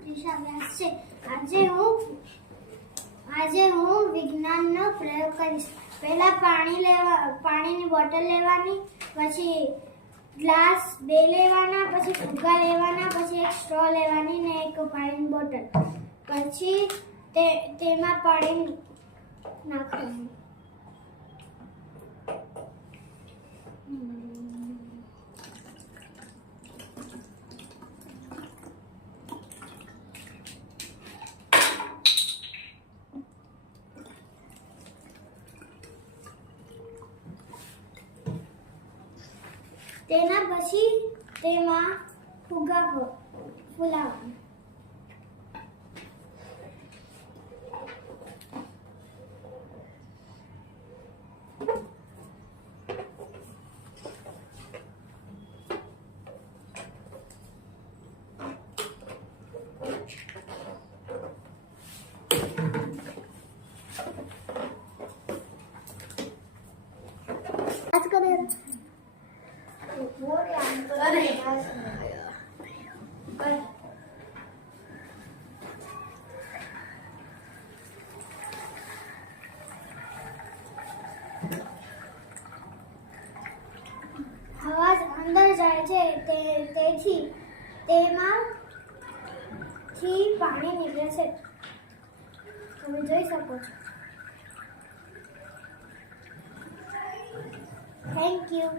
ત્રિષા વ્યાસ છે. આજે હું વિજ્ઞાનનો પ્રયોગ કરીશ. પહેલા પાણીની બોટલ લેવાની, પછી ગ્લાસ 2 લેવાના, પછી ફુગ્ગા લેવાના, પછી એક સ્ટ્રો લેવાની ને એક પાણીની બોટલ. પછી તેમાં પાણી નાખવાનું. તેના પછી તેમાં ફુગ્ગા ફૂલાવવાના. आज करें હવા અંદર જાય છે તેથી તેમાંથી પાણી નીકળે છે. તમે જોઈ શકો છો. Thank you.